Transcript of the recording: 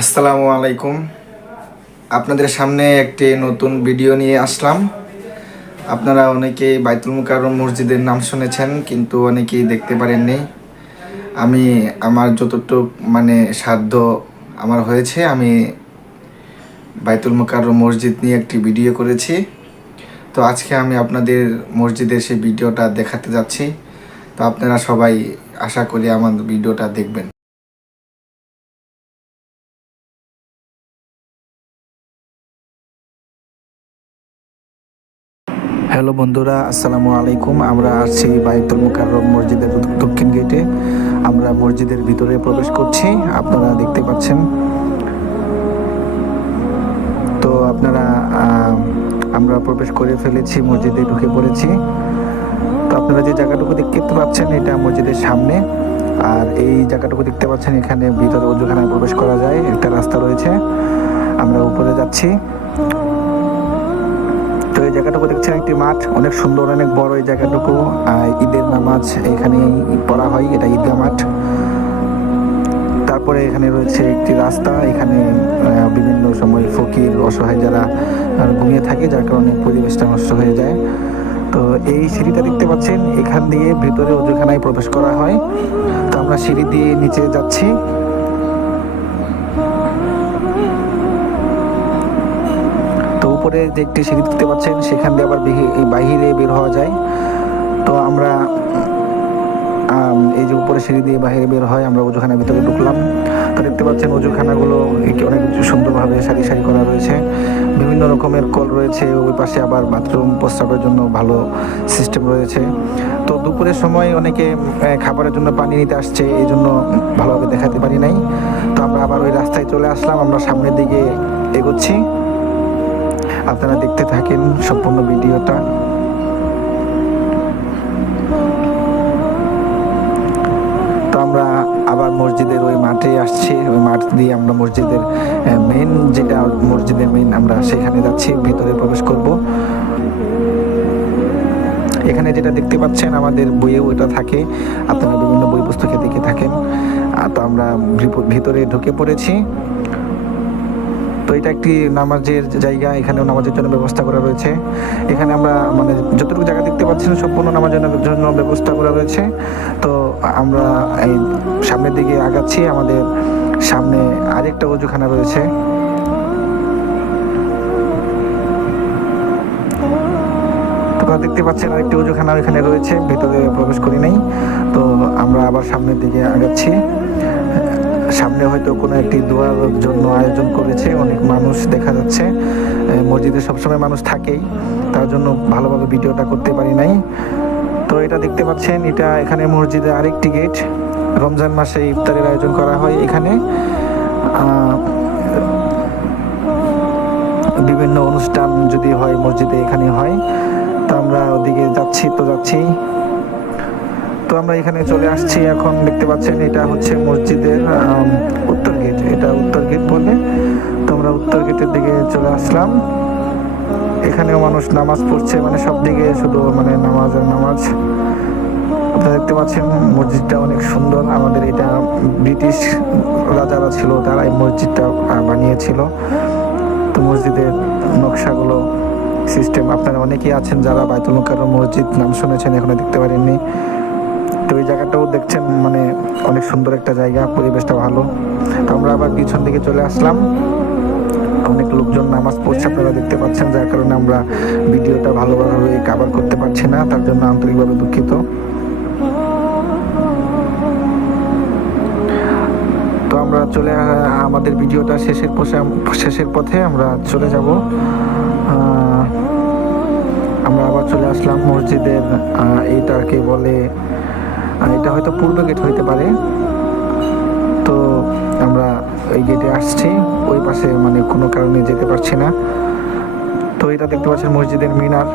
আসসালামু আলাইকুম। আপনাদের সামনে একটি নতুন ভিডিও নিয়ে আসলাম। আপনারা অনেকেই বাইতুল মুকাররম মসজিদের নাম শুনেছেন, কিন্তু অনেকেই দেখতে পারেননি। আমি আমার যতটুক সাধ্য আমার হয়েছে, আমি বাইতুল মুকাররম মসজিদ নিয়ে একটি ভিডিও করেছি। তো আজকে আমি আপনাদের মসজিদের সেই ভিডিওটা দেখাতে যাচ্ছি। তো আপনারা সবাই আশা করি আমার ভিডিওটা দেখবেন। হ্যালো বন্ধুরা, আসসালামু আলাইকুম। আমরা আসছি বাইতুল মুকাররম মসজিদের দক্ষিণ গেটে। আমরা মসজিদের ভিতরে প্রবেশ করছি, আপনারা দেখতে পাচ্ছেন। তো আমরা প্রবেশ করে ফেলেছি, মসজিদে ঢুকে পড়েছি। তো আপনারা যে জায়গাটুকু দেখতে পাচ্ছেন, এটা মসজিদের সামনে। আর এই জায়গাটুকু দেখতে পাচ্ছেন, এখানে ভিতরে ওযুখানায় প্রবেশ করা যায়, একটা রাস্তা রয়েছে। আমরা উপরে যাচ্ছি। তো এই জায়গাটুকু দেখছেন একটি মাঠ, অনেক সুন্দর, অনেক বড় এই জায়গাটুকু। ঈদের নামাজ এখানে পড়া হয়, এটা ঈদগাহ মাঠ। তারপরে এখানে রয়েছে একটি রাস্তা, এখানে বিভিন্ন সময় ফকির অসহায় যারা ঘুমিয়ে থাকে, যার কারণে পরিবেশটা নষ্ট হয়ে যায়। তো এই সিঁড়িটা দেখতে পাচ্ছেন, এখান দিয়ে ভিতরে ওযুখানায় প্রবেশ করা হয়। তো আমরা সিঁড়ি দিয়ে নিচে যাচ্ছি। উপরে যে একটি সিঁড়ি দেখতে পাচ্ছেন, সেখান দিয়ে আবার বাহিরে বের হওয়া যায়। তো আমরা এই যে উপরে সিঁড়ি দিয়ে বাহিরে বের হয়, আমরা ওযুখানার ভিতরে ঢুকলাম। তো দেখতে পাচ্ছেন ওযুখানাগুলো অনেক সুন্দরভাবে সারি সারি করা রয়েছে, বিভিন্ন রকমের কল রয়েছে। ওই পাশে আবার বাথরুম প্রস্রাবের জন্য ভালো সিস্টেম রয়েছে। তো দুপুরের সময় অনেকে খাবারের জন্য পানি নিতে আসছে, এই জন্য ভালোভাবে দেখাতে পারি নাই। তো আমরা আবার ওই রাস্তায় চলে আসলাম, আমরা সামনের দিকে এগোচ্ছি। আপনারা দেখতে থাকেন সম্পূর্ণ ভিডিওটা। তো আমরা আবার মসজিদের ওই মাঠে আসছি, ওই মাঠ দিয়ে আমরা মসজিদের মেইন আমরা সেখানে যাচ্ছি, ভিতরে প্রবেশ করব। এখানে যেটা দেখতে পাচ্ছেন, আমাদের বইয়েও এটা থাকে, আপনারা বিভিন্ন বই পুস্তকে দেখে থাকেন। তো আমরা ভিতরে ঢুকে পড়েছি। তো এটা একটি নামাজের জায়গা, এখানেও নামাজের জন্য ব্যবস্থা করা রয়েছে। এখানে আমরা যতটুকু জায়গা দেখতে পাচ্ছেন, সম্পূর্ণ নামাজের জন্য ব্যবস্থা করা রয়েছে। তো আমরা এই সামনের দিকে আগাচ্ছি, আমাদের সামনে আরেকটা ওযুখানা রয়েছে। আপনারা দেখতে পাচ্ছেন আরেকটি ওযুখানা এখানে রয়েছে, ভিতরে প্রবেশ করি নাই। তো আমরা আবার সামনের দিকে আগাচ্ছি। সামনে হয়তো কোনো একটি দোয়ার জন্য আয়োজন করেছে, অনেক মানুষ দেখা যাচ্ছে। মসজিদে সবসময় মানুষ থাকেই, তার জন্য ভালোভাবে ভিডিওটা করতে পারি নাই। তো এটা দেখতে পাচ্ছেন, এখানে মসজিদের আরেকটি গেট। রমজান মাসে ইফতারের আয়োজন করা হয় এখানে, বিভিন্ন অনুষ্ঠান যদি হয় মসজিদে এখানে হয়। তো আমরা ওদিকে যাচ্ছি। তো আমরা এখানে চলে আসছি, এখন দেখতে পাচ্ছেন এটা হচ্ছে মসজিদের উত্তর গেট, এটা উত্তর গেট বলে। তো আমরা উত্তর গেটের দিকে চলে আসলাম। এখানেও মানুষ নামাজ পড়ছে, সব দিকে শুধু নামাজ আর নামাজ। আপনারা দেখতে পাচ্ছেন মসজিদটা অনেক সুন্দর। আমাদের এটা ব্রিটিশ রাজারা ছিল, তারা এই মসজিদটা বানিয়েছিল। তো মসজিদের নকশাগুলো সিস্টেম, আপনারা অনেকেই আছেন যারা বাইতুল মুকাররম মসজিদ নাম শুনেছেন, এখনো দেখতে পারেননি। তো এই জায়গাটাও দেখছেন, অনেক সুন্দর একটা জায়গা, পরিবেশটা ভালো। তো আমরা আবার পিছন দিকে চলে আসলাম। অনেক লোকজন নামাজ পড়ছে, আপনারা দেখতে পাচ্ছেন, যার কারণে আমরা ভিডিওটা ভালোভাবে কভার করতে পারছি না, তার জন্য আন্তরিকভাবে দুঃখিত। তো আমরা আমাদের ভিডিওটা শেষের পথে আমরা চলে যাব। আমরা আবার চলে আসলাম মসজিদের, এইটাকে বলে, এটা হয়তো পূর্ব গেট হইতে পারে। তো আমরা এই গেটে আসছি, ওই পাশে কোনো কারণে যেতে পারছি না। তো এটা দেখতে পাচ্ছেন মসজিদের মিনার,